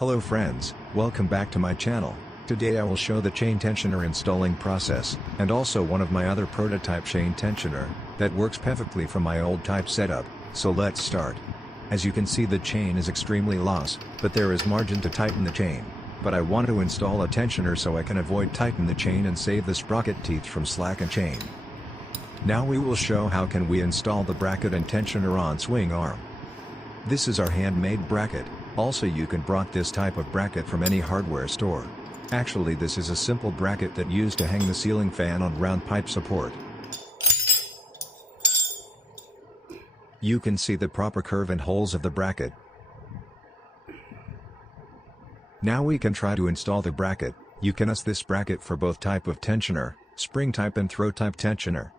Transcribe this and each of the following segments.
Hello friends, welcome back to my channel. Today I will show the chain tensioner installing process, and also one of my other prototype chain tensioner, that works perfectly from my old type setup, so let's start. As you can see, the chain is extremely loose, but there is margin to tighten the chain. But I want to install a tensioner so I can avoid tighten the chain and save the sprocket teeth from slack and chain. Now we will show how can we install the bracket and tensioner on swing arm. This is our handmade bracket. Also you can bought this type of bracket from any hardware store. Actually this is a simple bracket that used to hang the ceiling fan on round pipe support. You can see the proper curve and holes of the bracket. Now we can try to install the bracket. You can use this bracket for both type of tensioner, spring type and throw type tensioner.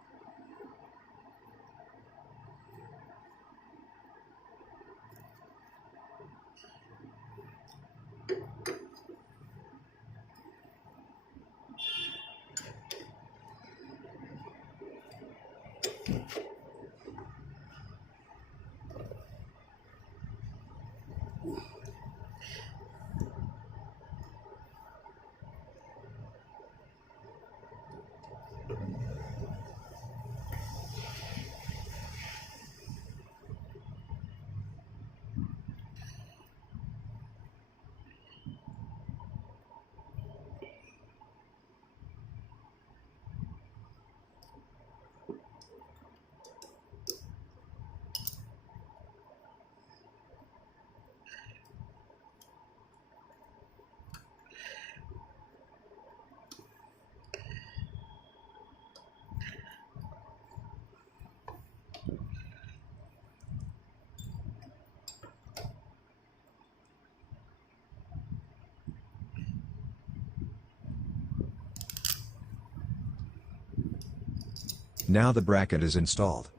Now the bracket is installed.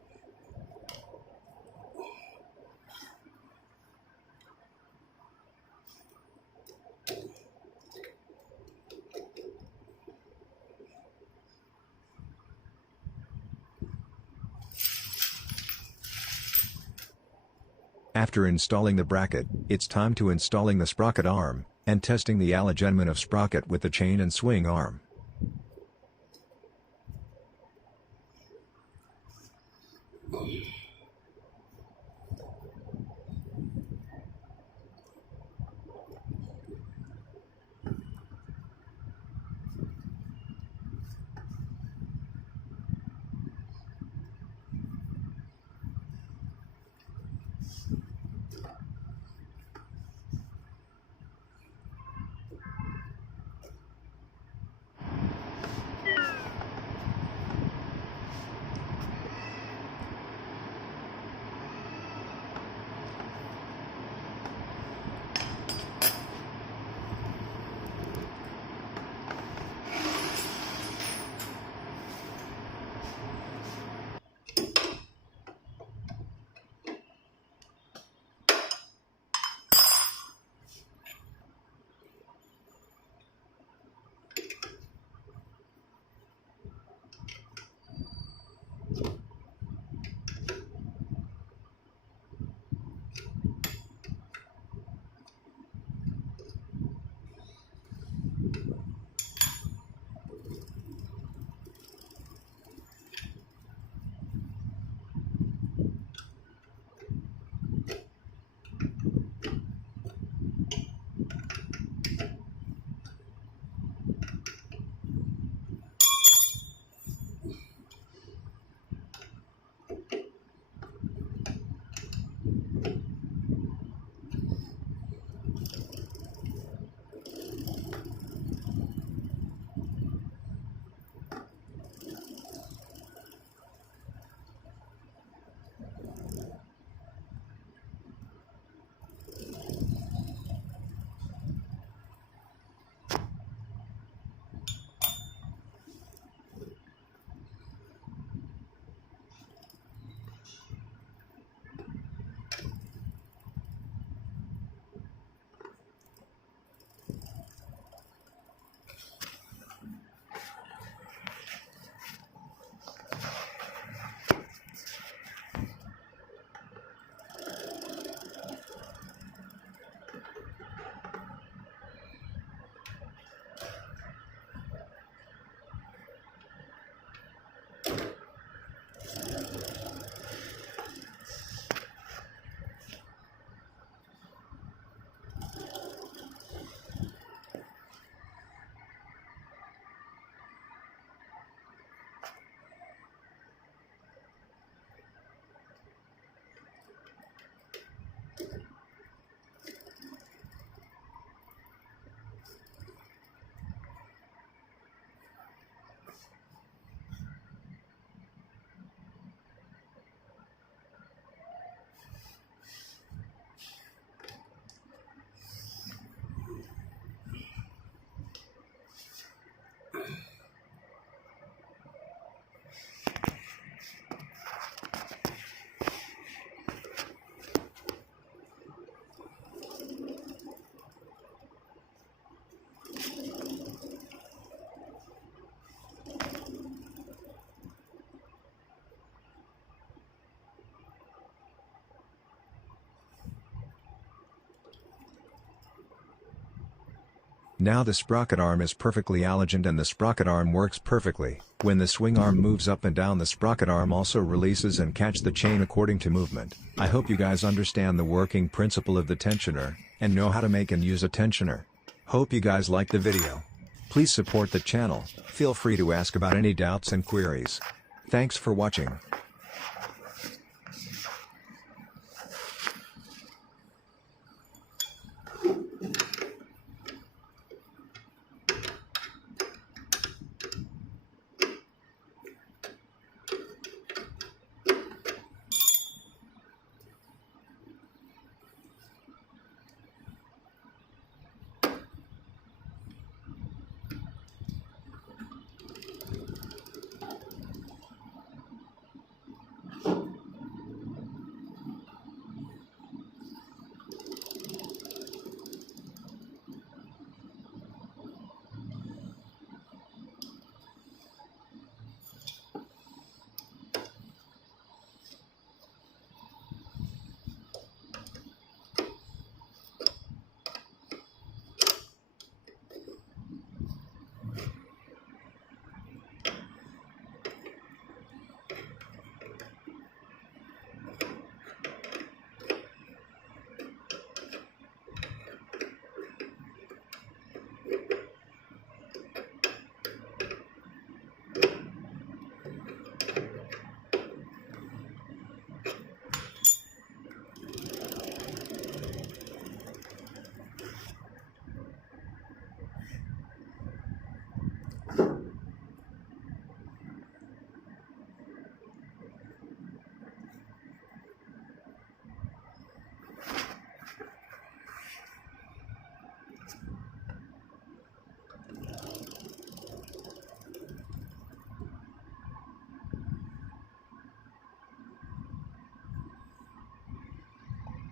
After installing the bracket, it's time to installing the sprocket arm, and testing the alignment of sprocket with the chain and swing arm. Now the sprocket arm is perfectly aligned and the sprocket arm works perfectly. When the swing arm moves up and down, the sprocket arm also releases and catch the chain according to movement. I hope you guys understand the working principle of the tensioner, and know how to make and use a tensioner. Hope you guys like the video. Please support the channel, feel free to ask about any doubts and queries. Thanks for watching.